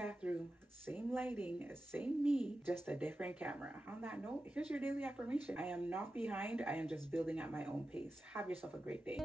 bathroom, same lighting, same me, just a different camera. On that note, here's your daily affirmation. I am not behind, I am just building at my own pace. Have yourself a great day.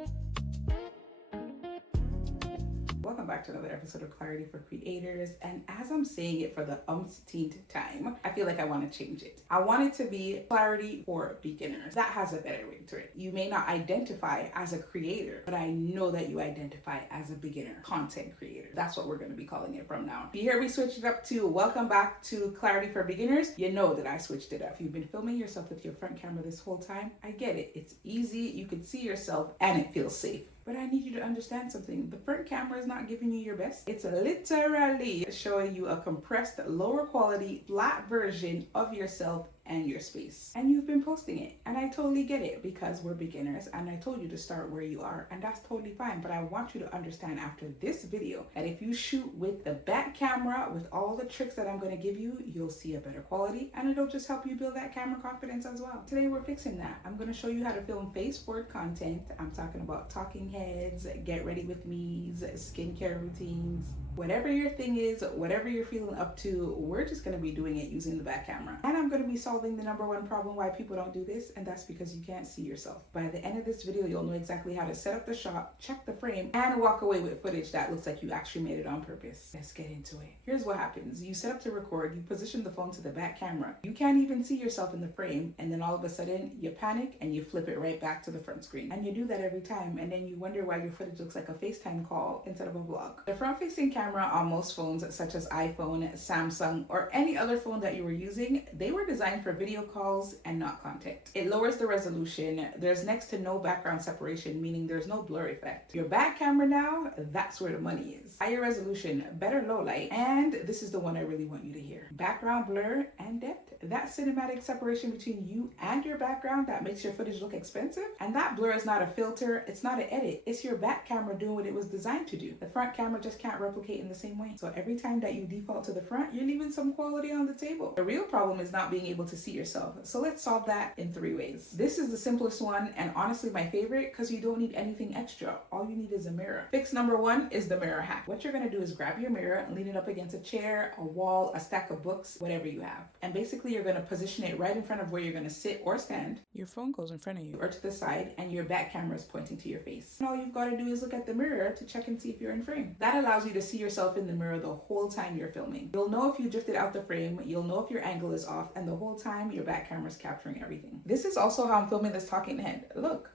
Welcome back to another episode of Clarity for Creators. And as I'm saying it for the umpteenth time, I feel like I want to change it. I want it to be Clarity for Beginners. That has a better ring to it. You may not identify as a creator, but I know that you identify as a beginner, content creator. That's what we're going to be calling it from now. If you hear me switch it up to welcome back to Clarity for Beginners, you know that I switched it up. If you've been filming yourself with your front camera this whole time, I get it. It's easy. You can see yourself and it feels safe. But I need you to understand something. The front camera is not giving you your best. It's literally showing you a compressed, lower quality, flat version of yourself and your space. And you've been posting it. And I totally get it because we're beginners and I told you to start where you are and that's totally fine. But I want you to understand after this video that if you shoot with the back camera with all the tricks that I'm going to give you, you'll see a better quality and it'll just help you build that camera confidence as well. Today we're fixing that. I'm going to show you how to film face forward content. I'm talking about talking heads, get ready with me's, skincare routines, whatever your thing is, whatever you're feeling up to, we're just going to be doing it using the back camera. And I'm going to be solving the number one problem why people don't do this, and that's because you can't see yourself. By the end of this video, you'll know exactly how to set up the shot, check the frame, and walk away with footage that looks like you actually made it on purpose. Let's get into it. Here's what happens. You set up to record, you position the phone to the back camera. You can't even see yourself in the frame, and then all of a sudden, you panic and you flip it right back to the front screen. And you do that every time, and then you wonder why your footage looks like a FaceTime call instead of a vlog. The front-facing camera on most phones, such as iPhone, Samsung, or any other phone that you were using, they were designed for video calls and not content. It lowers the resolution. There's next to no background separation, meaning there's no blur effect. Your back camera now, that's where the money is. Higher resolution, better low light, and this is the one I really want you to hear. Background blur and depth. That cinematic separation between you and your background that makes your footage look expensive. And that blur is not a filter, it's not an edit. It's your back camera doing what it was designed to do. The front camera just can't replicate in the same way. So every time that you default to the front, you're leaving some quality on the table. The real problem is not being able to see yourself. So let's solve that in 3 ways. This is the simplest one and honestly my favorite because you don't need anything extra. All you need is a mirror. Fix number 1 is the mirror hack. What you're going to do is grab your mirror and lean it up against a chair, a wall, a stack of books, whatever you have. And basically you're going to position it right in front of where you're going to sit or stand. Your phone goes in front of you or to the side and your back camera is pointing to your face. And all you've got to do is look at the mirror to check and see if you're in frame. That allows you to see yourself in the mirror the whole time you're filming. You'll know if you drifted out the frame, you'll know if your angle is off, and the whole time your back camera is capturing everything. This is also how I'm filming this talking head. Look.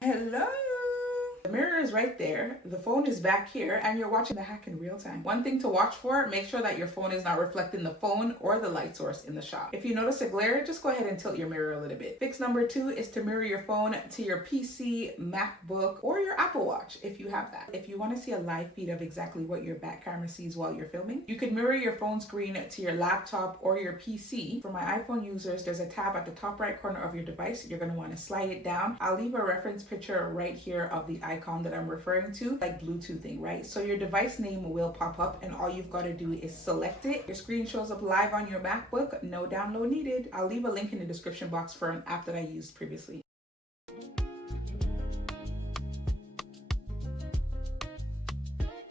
Hello. The mirror is right there, the phone is back here, and you're watching the hack in real time. One thing to watch for, make sure that your phone is not reflecting the phone or the light source in the shot. If you notice a glare, just go ahead and tilt your mirror a little bit. Fix number 2 is to mirror your phone to your PC, MacBook, or your Apple Watch if you have that. If you want to see a live feed of exactly what your back camera sees while you're filming, you could mirror your phone screen to your laptop or your PC. For my iPhone users, there's a tab at the top right corner of your device. You're going to want to slide it down. I'll leave a reference picture right here of the icon that I'm referring to, like Bluetoothing, right? So your device name will pop up and all you've got to do is select it. Your screen shows up live on your MacBook, no download needed. I'll leave a link in the description box for an app that I used previously.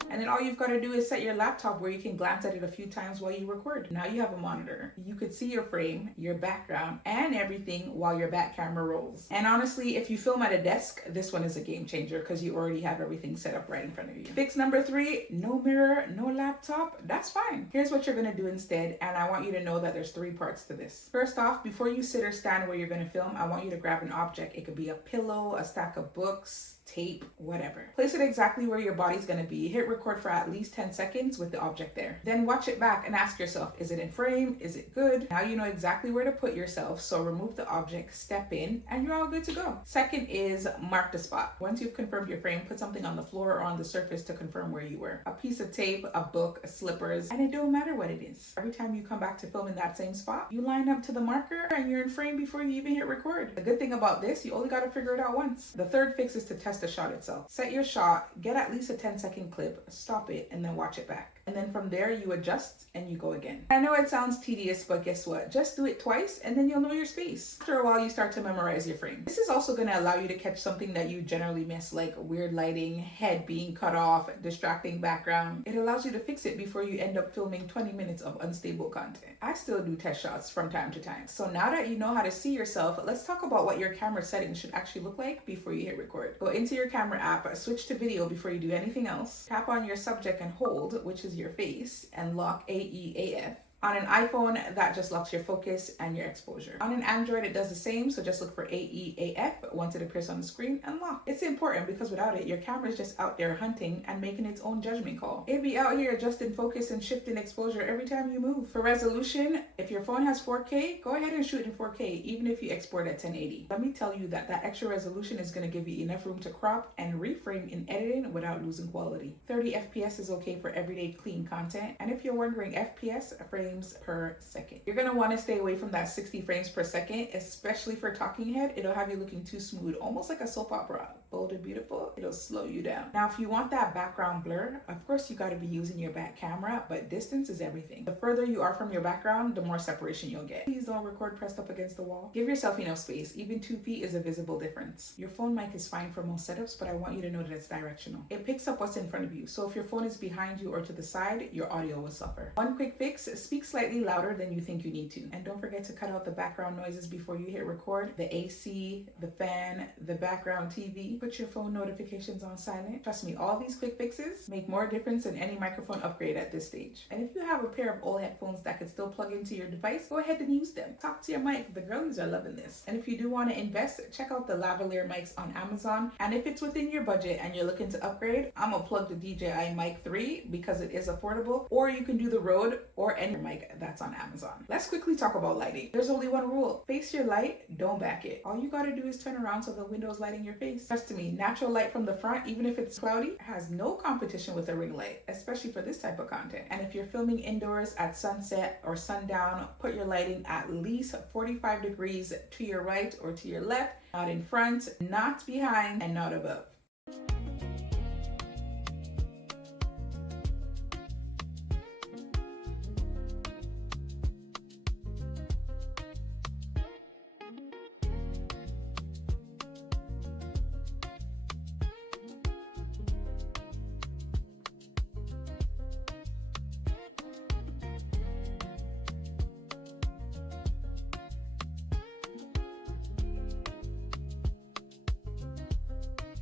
And then all you've got to do is set your laptop where you can glance at it a few times while you record. Now you have a monitor. You could see your frame, your background, and everything while your back camera rolls. And honestly, if you film at a desk, this one is a game changer because you already have everything set up right in front of you. Fix number 3, no mirror, no laptop, that's fine. Here's what you're going to do instead, and I want you to know that there's 3 parts to this. First off, before you sit or stand where you're going to film, I want you to grab an object. It could be a pillow, a stack of books, tape, whatever. Place it exactly where your body's going to be. Hit record for at least 10 seconds with the object there. Then watch it back and ask yourself, is it in frame? Is it good? Now you know exactly where to put yourself, so remove the object, step in, and you're all good to go. Second is mark the spot. Once you've confirmed your frame, put something on the floor or on the surface to confirm where you were. A piece of tape, a book, slippers, and it don't matter what it is. Every time you come back to film in that same spot, you line up to the marker and you're in frame before you even hit record. The good thing about this, you only got to figure it out once. The third fix is to test the shot itself. Set your shot, get at least a 10-second clip, stop it, and then watch it back. And then from there, you adjust and you go again. I know it sounds tedious, but guess what? Just do it twice and then you'll know your space. After a while, you start to memorize your frame. This is also going to allow you to catch something that you generally miss, like weird lighting, head being cut off, distracting background. It allows you to fix it before you end up filming 20 minutes of unstable content. I still do test shots from time to time. So now that you know how to see yourself, let's talk about what your camera settings should actually look like before you hit record. Go into your camera app, switch to video before you do anything else. Tap on your subject and hold, which is your face, and lock AEAF. On an iPhone, that just locks your focus and your exposure. On an Android, it does the same, so just look for AEAF once it appears on the screen and lock. It's important because without it, your camera is just out there hunting and making its own judgment call. It'd be out here adjusting focus and shifting exposure every time you move. For resolution, if your phone has 4K, go ahead and shoot in 4K, even if you export at 1080. Let me tell you that extra resolution is going to give you enough room to crop and reframe in editing without losing quality. 30 FPS is okay for everyday clean content, and if you're wondering FPS, frames per second. You're going to want to stay away from that 60 frames per second, especially for talking head. It'll have you looking too smooth, almost like a soap opera. Bold and beautiful, it'll slow you down. Now, if you want that background blur, of course you got to be using your back camera, but distance is everything. The further you are from your background, the more separation you'll get. Please don't record pressed up against the wall. Give yourself enough space. Even 2 feet is a visible difference. Your phone mic is fine for most setups, but I want you to know that it's directional. It picks up what's in front of you, so if your phone is behind you or to the side, your audio will suffer. One quick fix, speak slightly louder than you think you need to. And don't forget to cut out the background noises before you hit record. The AC, the fan, the background TV. Put your phone notifications on silent. Trust me, all these quick fixes make more difference than any microphone upgrade at this stage. And if you have a pair of old headphones that could still plug into your device, go ahead and use them. Talk to your mic. The girlies are loving this. And if you do want to invest, check out the lavalier mics on Amazon. And if it's within your budget and you're looking to upgrade, I'm gonna plug the DJI Mic 3 because it is affordable. Or you can do the Rode or any mic that's on Amazon. Let's quickly talk about lighting. There's only one rule. Face your light, don't back it. All you gotta do is turn around so the window's lighting your face. Trust me, natural light from the front, even if it's cloudy, has no competition with a ring light, especially for this type of content. And if you're filming indoors at sunset or sundown, put your lighting at least 45 degrees to your right or to your left, not in front, not behind, and not above.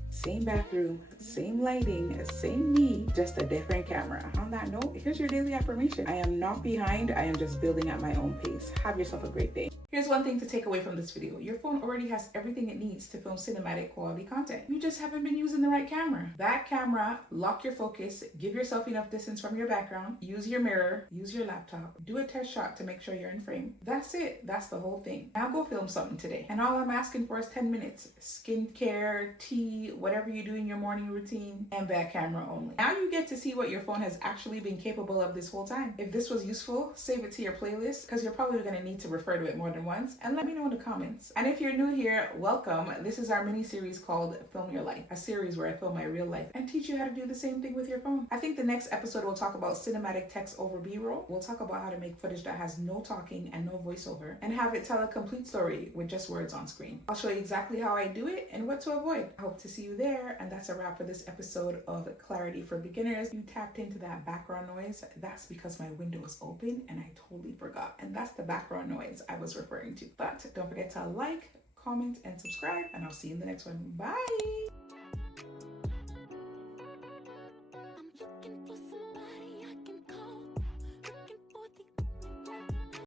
Same bathroom, same lighting, same me, just a different camera. On that note, here's your daily affirmation. I am not behind, I am just building at my own pace. Have yourself a great day. Here's one thing to take away from this video. Your phone already has everything it needs to film cinematic quality content. You just haven't been using the right camera. That camera, lock your focus, give yourself enough distance from your background, use your mirror, use your laptop, do a test shot to make sure you're in frame. That's it. That's the whole thing. Now go film something today. And all I'm asking for is 10 minutes. Skincare, tea, whatever you do in your morning routine, and back camera only. Now you get to see what your phone has actually been capable of this whole time. If this was useful, save it to your playlist because you're probably going to need to refer to it more than once, and let me know in the comments. And if you're new here, welcome. This is our mini series called Film Your Life, a series where I film my real life and teach you how to do the same thing with your phone. I think the next episode we'll talk about cinematic text over B-roll. We'll talk about how to make footage that has no talking and no voiceover and have it tell a complete story with just words on screen. I'll show you exactly how I do it and what to avoid. I hope to see you there. And that's a wrap for this episode of Clarity for Beginners. You tapped into that background noise. That's because my window is open and I totally forgot. And that's the background noise I was referring to. But don't forget to like, comment, and subscribe, and I'll see you in the next one. Bye!